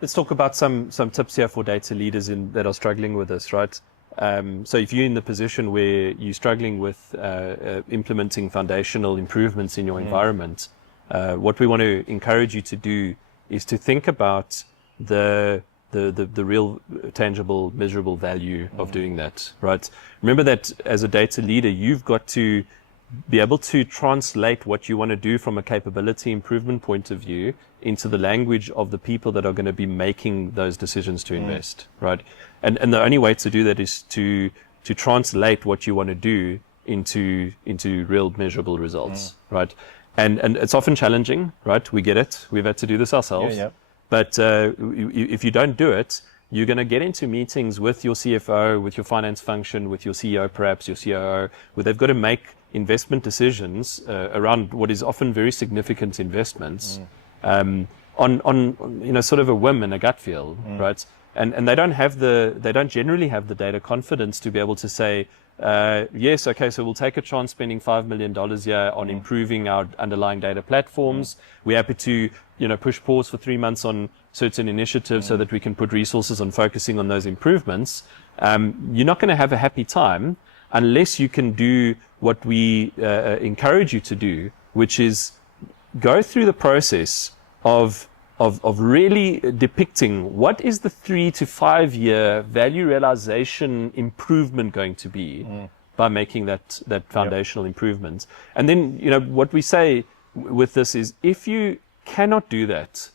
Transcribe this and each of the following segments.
let's talk about some tips here for data leaders that are struggling with this, right? So if you're in the position where you're struggling with implementing foundational improvements in your environment, what we want to encourage you to do is to think about the real tangible, measurable value of doing that, right? Remember that as a data leader, you've got to be able to translate what you want to do from a capability improvement point of view into the language of the people that are going to be making those decisions to invest, right? And the only way to do that is to translate what you want to do into real measurable results, right? And it's often challenging, right? We get it. We've had to do this ourselves. Yeah. But if you don't do it, you're going to get into meetings with your CFO, with your finance function, with your CEO, perhaps your COO, where they've got to make investment decisions around what is often very significant investments on sort of a whim and a gut feel, right? And they don't generally have the data confidence to be able to say, yes, okay, so we'll take a chance spending $5 million here on improving our underlying data platforms. We're happy to, push pause for 3 months on certain initiatives so that we can put resources on focusing on those improvements. You're not going to have a happy time unless you can do what we encourage you to do, which is go through the process of really depicting what is the 3 to 5 year value realization improvement going to be by making that foundational improvement. And then, what we say with this is, if you cannot do that,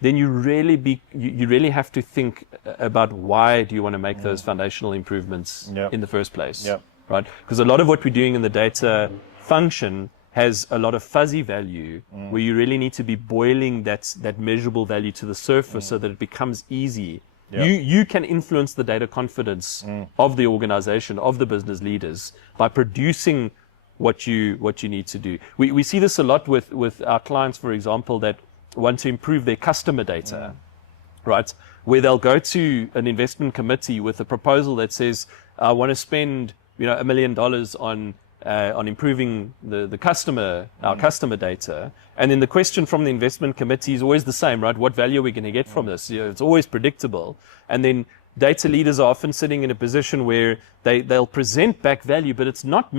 then you really have to think about why do you want to make those foundational improvements in the first place, right? Because a lot of what we're doing in the data function has a lot of fuzzy value where you really need to be boiling that measurable value to the surface so that it becomes easy. You can influence the data confidence of the organization, of the business leaders, by producing what you need to do. We see this a lot with our clients, for example, that want to improve their customer data, right? Where they'll go to an investment committee with a proposal that says, I want to spend $1 million on improving our customer data. And then the question from the investment committee is always the same, right? What value are we going to get from this? It's always predictable. And then data leaders are often sitting in a position where they'll present back value, but it's not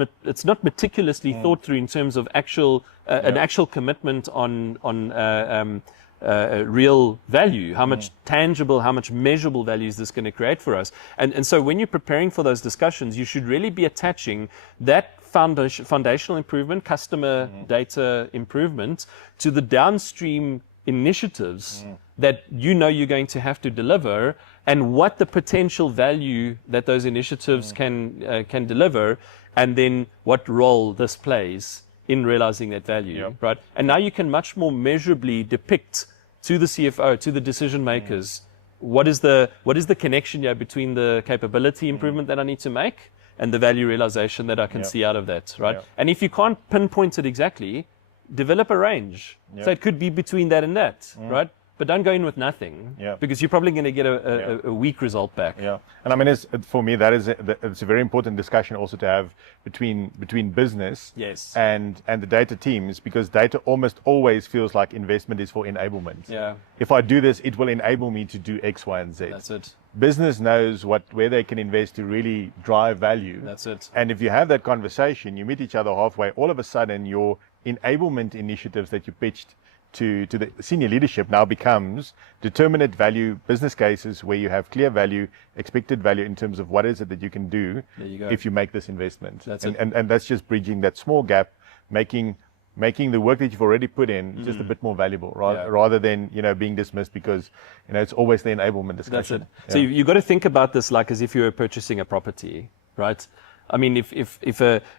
meticulously thought through in terms of an actual commitment on real value. How much tangible, how much measurable value is this going to create for us? And so when you're preparing for those discussions, you should really be attaching that foundational improvement, customer data improvement, to the downstream initiatives that you're going to have to deliver, and what the potential value that those initiatives can deliver, and then what role this plays in realizing that value, right? And now you can much more measurably depict to the CFO, to the decision makers, what is the connection here between the capability improvement that I need to make and the value realization that I can see out of that, right? And if you can't pinpoint it exactly, develop a range. So it could be between that and that, right? But don't go in with nothing, because you're probably going to get a weak result back. Yeah, and I mean, for me, it's a very important discussion also to have between business and the data teams, because data almost always feels like investment is for enablement. Yeah. If I do this, it will enable me to do X, Y, and Z. That's it. Business knows where they can invest to really drive value. That's it. And if you have that conversation, you meet each other halfway, all of a sudden your enablement initiatives that you pitched to the senior leadership now becomes determinate value business cases where you have clear value, expected value in terms of what is it that you can do if you make this investment. That's and that's just bridging that small gap, making the work that you've already put in just a bit more valuable, rather than being dismissed because it's always the enablement discussion. That's it. So you've got to think about this like as if you were purchasing a property, right? I mean, if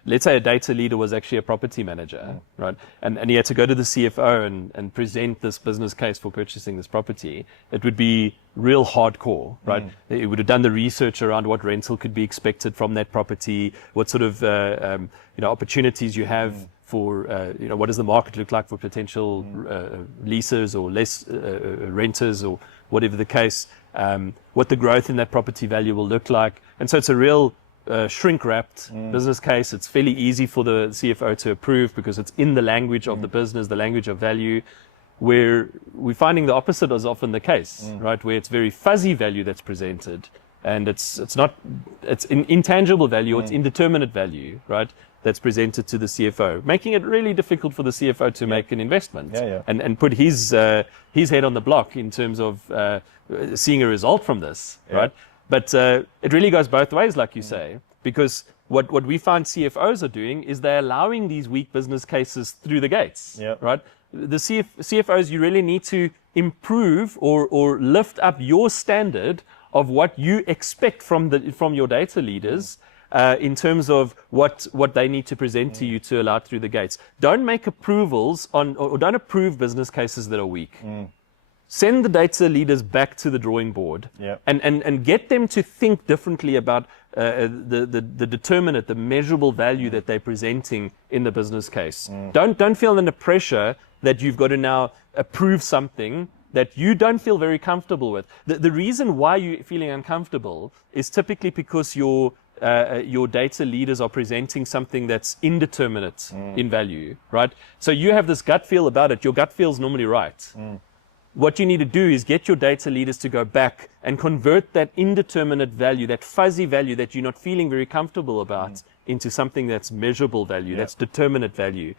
let's say a data leader was actually a property manager, right, and he had to go to the CFO and present this business case for purchasing this property, it would be real hardcore, right? It would have done the research around what rental could be expected from that property, what sort of opportunities you have for what does the market look like for potential leasers or less renters or whatever the case, what the growth in that property value will look like, and so it's a real shrink-wrapped business case. It's fairly easy for the CFO to approve because it's in the language of the business, the language of value. where we're finding the opposite is often the case, right? Where it's very fuzzy value that's presented, and it's intangible value, or it's indeterminate value, right? That's presented to the CFO, making it really difficult for the CFO to make an investment and put his head on the block in terms of seeing a result from this, right? But it really goes both ways, like you say, because what we find CFOs are doing is they're allowing these weak business cases through the gates, right? The CFOs, you really need to improve or lift up your standard of what you expect from your data leaders. In terms of what they need to present to you to allow it through the gates. Don't make approvals or don't approve business cases that are weak. Send the data leaders back to the drawing board and get them to think differently about the determinate, the measurable value that they're presenting in the business case. Don't feel under pressure that you've got to now approve something that you don't feel very comfortable with. The reason why you're feeling uncomfortable is typically because your data leaders are presenting something that's indeterminate in value, right? So you have this gut feel about it. Your gut feel is normally right. What you need to do is get your data leaders to go back and convert that indeterminate value, that fuzzy value that you're not feeling very comfortable about, into something that's measurable value, that's determinate value.